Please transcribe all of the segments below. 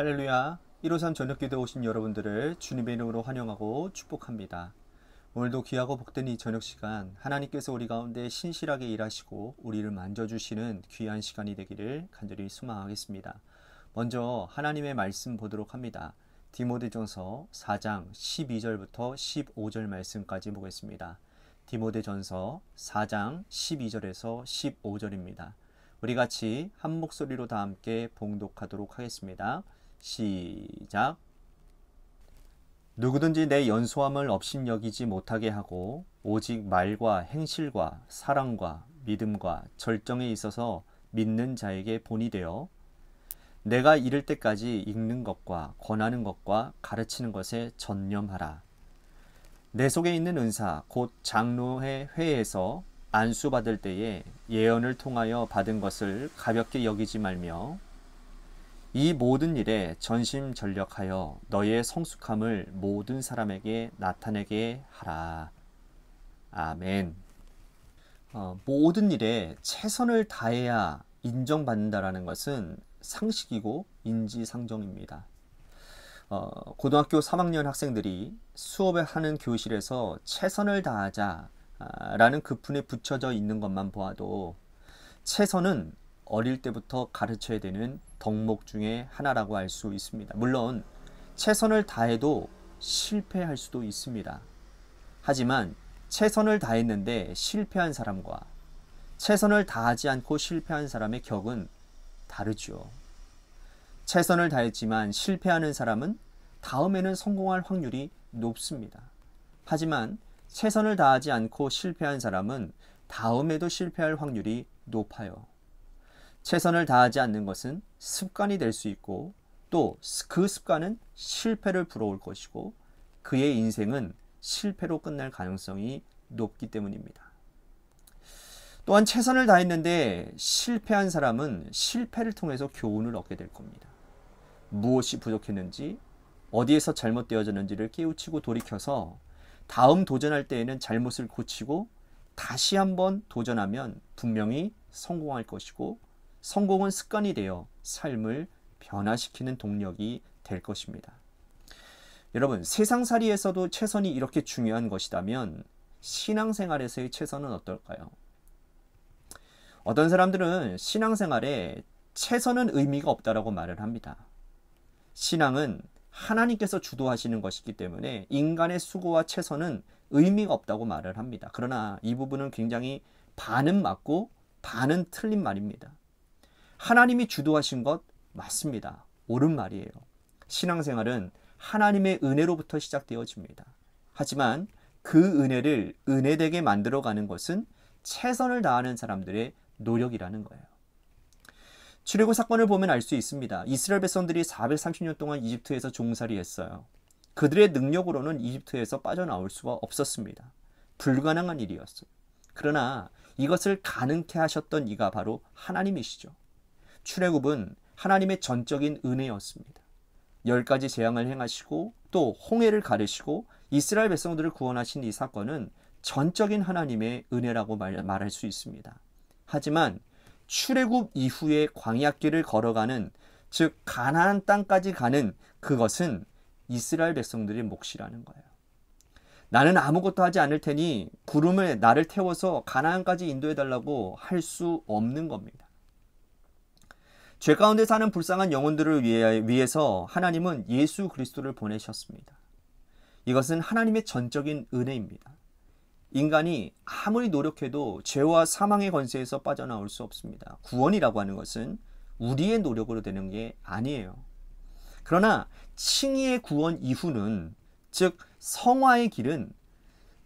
할렐루야. 153 저녁기도 오신 여러분들을 주님의 이름으로 환영하고 축복합니다. 오늘도 귀하고 복된 이 저녁 시간 하나님께서 우리 가운데 신실하게 일하시고 우리를 만져주시는 귀한 시간이 되기를 간절히 소망하겠습니다. 먼저 하나님의 말씀 보도록 합니다. 디모데전서 4장 12절부터 15절 말씀까지 보겠습니다. 디모데전서 4장 12절에서 15절입니다. 우리 같이 한 목소리로 다 함께 봉독하도록 하겠습니다. 시작. 누구든지 내 연소함을 업신여기지 못하게 하고 오직 말과 행실과 사랑과 믿음과 절정에 있어서 믿는 자에게 본이 되어 내가 이를 때까지 읽는 것과 권하는 것과 가르치는 것에 전념하라. 내 속에 있는 은사 곧 장로의 회에서 안수받을 때에 예언을 통하여 받은 것을 가볍게 여기지 말며 이 모든 일에 전심전력하여 너의 성숙함을 모든 사람에게 나타내게 하라. 아멘. 모든 일에 최선을 다해야 인정받는다라는 것은 상식이고 인지상정입니다. 고등학교 3학년 학생들이 수업을 하는 교실에서 최선을 다하자라는 급훈에 붙여져 있는 것만 보아도 최선은 어릴 때부터 가르쳐야 되는 덕목 중에 하나라고 할 수 있습니다. 물론 최선을 다해도 실패할 수도 있습니다. 하지만 최선을 다했는데 실패한 사람과 최선을 다하지 않고 실패한 사람의 격은 다르죠. 최선을 다했지만 실패하는 사람은 다음에는 성공할 확률이 높습니다. 하지만 최선을 다하지 않고 실패한 사람은 다음에도 실패할 확률이 높아요. 최선을 다하지 않는 것은 습관이 될 수 있고 또 그 습관은 실패를 불러올 것이고 그의 인생은 실패로 끝날 가능성이 높기 때문입니다. 또한 최선을 다했는데 실패한 사람은 실패를 통해서 교훈을 얻게 될 겁니다. 무엇이 부족했는지 어디에서 잘못되어졌는지를 깨우치고 돌이켜서 다음 도전할 때에는 잘못을 고치고 다시 한번 도전하면 분명히 성공할 것이고 성공은 습관이 되어 삶을 변화시키는 동력이 될 것입니다. 여러분, 세상살이에서도 최선이 이렇게 중요한 것이라면 신앙생활에서의 최선은 어떨까요? 어떤 사람들은 신앙생활에 최선은 의미가 없다라고 말을 합니다. 신앙은 하나님께서 주도하시는 것이기 때문에 인간의 수고와 최선은 의미가 없다고 말을 합니다. 그러나 이 부분은 굉장히 반은 맞고 반은 틀린 말입니다. 하나님이 주도하신 것 맞습니다. 옳은 말이에요. 신앙생활은 하나님의 은혜로부터 시작되어집니다. 하지만 그 은혜를 은혜되게 만들어가는 것은 최선을 다하는 사람들의 노력이라는 거예요. 출애굽 사건을 보면 알 수 있습니다. 이스라엘 백성들이 430년 동안 이집트에서 종살이했어요. 그들의 능력으로는 이집트에서 빠져나올 수가 없었습니다. 불가능한 일이었어요. 그러나 이것을 가능케 하셨던 이가 바로 하나님이시죠. 출애굽은 하나님의 전적인 은혜였습니다. 10가지 재앙을 행하시고 또 홍해를 가르시고 이스라엘 백성들을 구원하신 이 사건은 전적인 하나님의 은혜라고 말할 수 있습니다. 하지만 출애굽 이후에 광야길을 걸어가는 즉 가나안 땅까지 가는 그것은 이스라엘 백성들의 몫이라는 거예요. 나는 아무것도 하지 않을 테니 구름을 나를 태워서 가나안까지 인도해달라고 할 수 없는 겁니다. 죄 가운데 사는 불쌍한 영혼들을 위해서 하나님은 예수 그리스도를 보내셨습니다. 이것은 하나님의 전적인 은혜입니다. 인간이 아무리 노력해도 죄와 사망의 권세에서 빠져나올 수 없습니다. 구원이라고 하는 것은 우리의 노력으로 되는 게 아니에요. 그러나 칭의의 구원 이후는 즉 성화의 길은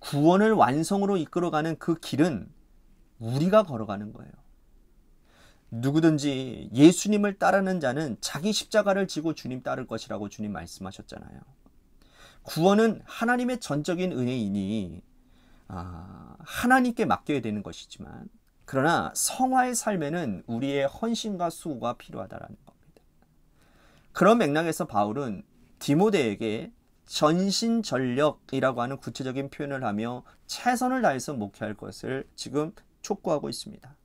구원을 완성으로 이끌어가는 그 길은 우리가 걸어가는 거예요. 누구든지 예수님을 따르는 자는 자기 십자가를 지고 주님 따를 것이라고 주님 말씀하셨잖아요. 구원은 하나님의 전적인 은혜이니 하나님께 맡겨야 되는 것이지만 그러나 성화의 삶에는 우리의 헌신과 수고가 필요하다는 겁니다. 그런 맥락에서 바울은 디모데에게 전신전력이라고 하는 구체적인 표현을 하며 최선을 다해서 목회할 것을 지금 촉구하고 있습니다.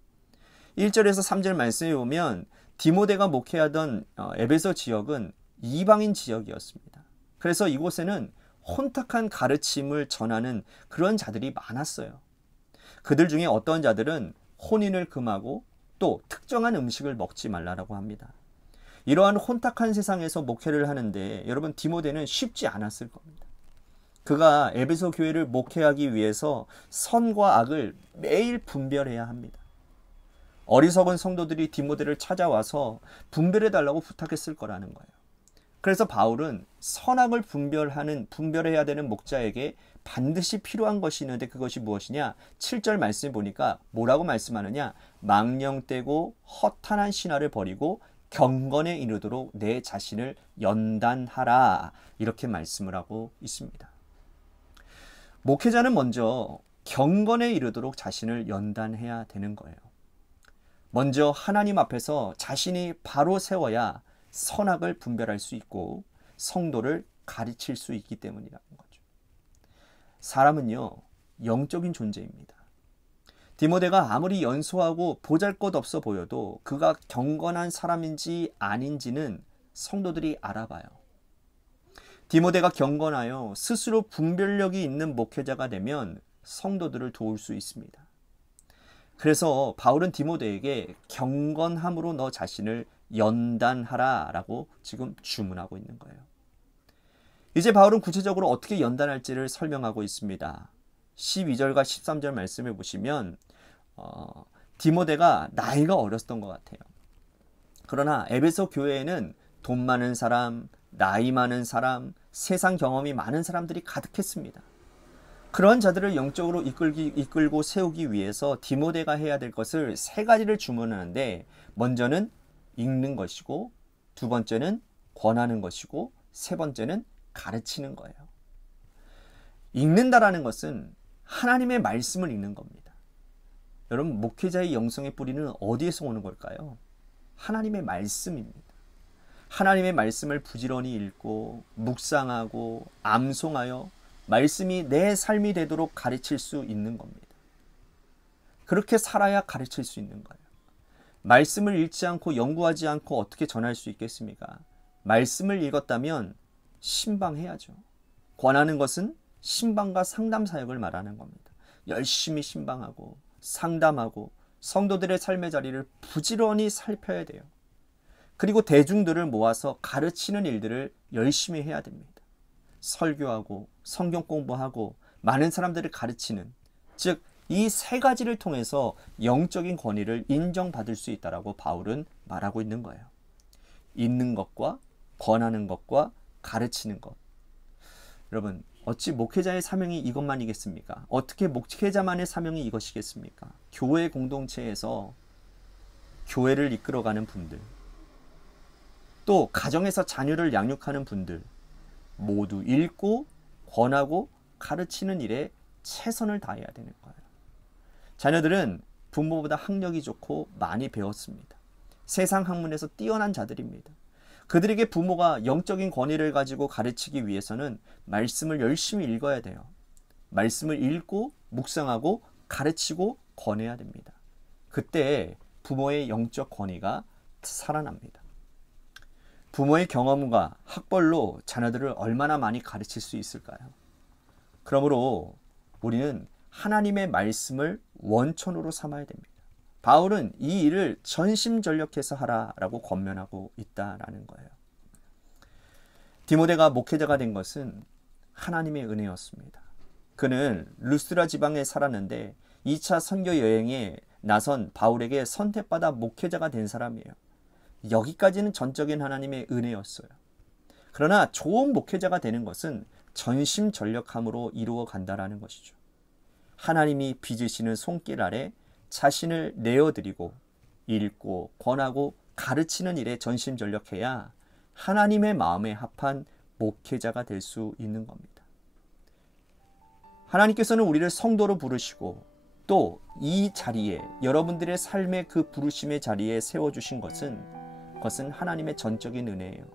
1절에서 3절 말씀에 보면 디모데가 목회하던 에베소 지역은 이방인 지역이었습니다. 그래서 이곳에는 혼탁한 가르침을 전하는 그런 자들이 많았어요. 그들 중에 어떤 자들은 혼인을 금하고 또 특정한 음식을 먹지 말라라고 합니다. 이러한 혼탁한 세상에서 목회를 하는데 여러분 디모데는 쉽지 않았을 겁니다. 그가 에베소 교회를 목회하기 위해서 선과 악을 매일 분별해야 합니다. 어리석은 성도들이 디모데를 찾아와서 분별해 달라고 부탁했을 거라는 거예요. 그래서 바울은 선악을 분별해야 되는 목자에게 반드시 필요한 것이 있는데 그것이 무엇이냐? 7절 말씀에 보니까 뭐라고 말씀하느냐? 망령되고 허탄한 신화를 버리고 경건에 이르도록 내 자신을 연단하라. 이렇게 말씀을 하고 있습니다. 목회자는 먼저 경건에 이르도록 자신을 연단해야 되는 거예요. 먼저 하나님 앞에서 자신이 바로 세워야 선악을 분별할 수 있고 성도를 가르칠 수 있기 때문이라는 거죠. 사람은요, 영적인 존재입니다. 디모데가 아무리 연소하고 보잘것없어 보여도 그가 경건한 사람인지 아닌지는 성도들이 알아봐요. 디모데가 경건하여 스스로 분별력이 있는 목회자가 되면 성도들을 도울 수 있습니다. 그래서 바울은 디모데에게 경건함으로 너 자신을 연단하라 라고 지금 주문하고 있는 거예요. 이제 바울은 구체적으로 어떻게 연단할지를 설명하고 있습니다. 12절과 13절 말씀을 보시면 디모데가 나이가 어렸던 것 같아요. 그러나 에베소 교회에는 돈 많은 사람, 나이 많은 사람, 세상 경험이 많은 사람들이 가득했습니다. 그런 자들을 영적으로 이끌고 세우기 위해서 디모데가 해야 될 것을 세 가지를 주문하는데 먼저는 읽는 것이고 두 번째는 권하는 것이고 세 번째는 가르치는 거예요. 읽는다라는 것은 하나님의 말씀을 읽는 겁니다. 여러분 목회자의 영성의 뿌리는 어디에서 오는 걸까요? 하나님의 말씀입니다. 하나님의 말씀을 부지런히 읽고 묵상하고 암송하여 말씀이 내 삶이 되도록 가르칠 수 있는 겁니다. 그렇게 살아야 가르칠 수 있는 거예요. 말씀을 읽지 않고 연구하지 않고 어떻게 전할 수 있겠습니까? 말씀을 읽었다면 신방해야죠. 권하는 것은 신방과 상담 사역을 말하는 겁니다. 열심히 신방하고 상담하고 성도들의 삶의 자리를 부지런히 살펴야 돼요. 그리고 대중들을 모아서 가르치는 일들을 열심히 해야 됩니다. 설교하고 성경 공부하고 많은 사람들을 가르치는, 즉 이 세 가지를 통해서 영적인 권위를 인정받을 수 있다라고 바울은 말하고 있는 거예요. 읽는 것과 권하는 것과 가르치는 것. 여러분 어찌 목회자의 사명이 이것만이겠습니까? 어떻게 목회자만의 사명이 이것이겠습니까? 교회 공동체에서 교회를 이끌어가는 분들, 또 가정에서 자녀를 양육하는 분들 모두 읽고 권하고 가르치는 일에 최선을 다해야 되는 거예요. 자녀들은 부모보다 학력이 좋고 많이 배웠습니다. 세상 학문에서 뛰어난 자들입니다. 그들에게 부모가 영적인 권위를 가지고 가르치기 위해서는 말씀을 열심히 읽어야 돼요. 말씀을 읽고 묵상하고 가르치고 권해야 됩니다. 그때 부모의 영적 권위가 살아납니다. 부모의 경험과 학벌로 자녀들을 얼마나 많이 가르칠 수 있을까요? 그러므로 우리는 하나님의 말씀을 원천으로 삼아야 됩니다. 바울은 이 일을 전심전력해서 하라라고 권면하고 있다라는 거예요. 디모데가 목회자가 된 것은 하나님의 은혜였습니다. 그는 루스드라 지방에 살았는데 2차 선교 여행에 나선 바울에게 선택받아 목회자가 된 사람이에요. 여기까지는 전적인 하나님의 은혜였어요. 그러나 좋은 목회자가 되는 것은 전심전력함으로 이루어 간다라는 것이죠. 하나님이 빚으시는 손길 아래 자신을 내어드리고 읽고 권하고 가르치는 일에 전심전력해야 하나님의 마음에 합한 목회자가 될 수 있는 겁니다. 하나님께서는 우리를 성도로 부르시고 또 이 자리에 여러분들의 삶의 그 부르심의 자리에 세워주신 그것은 하나님의 전적인 은혜예요.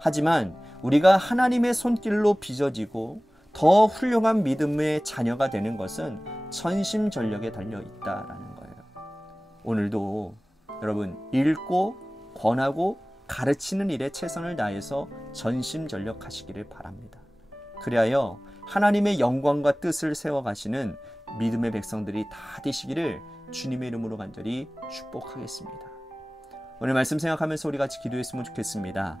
하지만 우리가 하나님의 손길로 빚어지고 더 훌륭한 믿음의 자녀가 되는 것은 전심전력에 달려 있다라는 거예요. 오늘도 여러분 읽고 권하고 가르치는 일에 최선을 다해서 전심전력하시기를 바랍니다. 그리하여 하나님의 영광과 뜻을 세워가시는 믿음의 백성들이 다 되시기를 주님의 이름으로 간절히 축복하겠습니다. 오늘 말씀 생각하면서 우리 같이 기도했으면 좋겠습니다.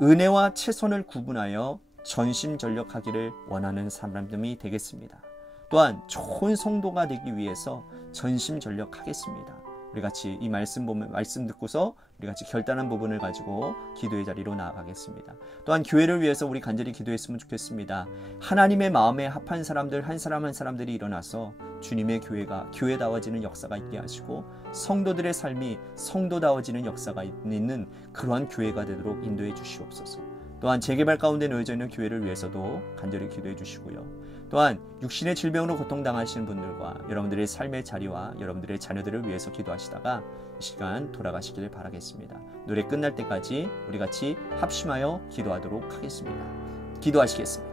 은혜와 최선을 구분하여 전심전력하기를 원하는 사람들이 되겠습니다. 또한 좋은 성도가 되기 위해서 전심전력하겠습니다. 우리 같이 이 말씀 듣고서 우리 같이 결단한 부분을 가지고 기도의 자리로 나아가겠습니다. 또한 교회를 위해서 우리 간절히 기도했으면 좋겠습니다. 하나님의 마음에 합한 사람들 한 사람 한 사람들이 일어나서 주님의 교회가 교회다워지는 역사가 있게 하시고 성도들의 삶이 성도다워지는 역사가 있는 그러한 교회가 되도록 인도해 주시옵소서. 또한 재개발 가운데 놓여져 있는 교회를 위해서도 간절히 기도해 주시고요. 또한 육신의 질병으로 고통당하시는 분들과 여러분들의 삶의 자리와 여러분들의 자녀들을 위해서 기도하시다가 이 시간 돌아가시기를 바라겠습니다. 노래 끝날 때까지 우리 같이 합심하여 기도하도록 하겠습니다. 기도하시겠습니다.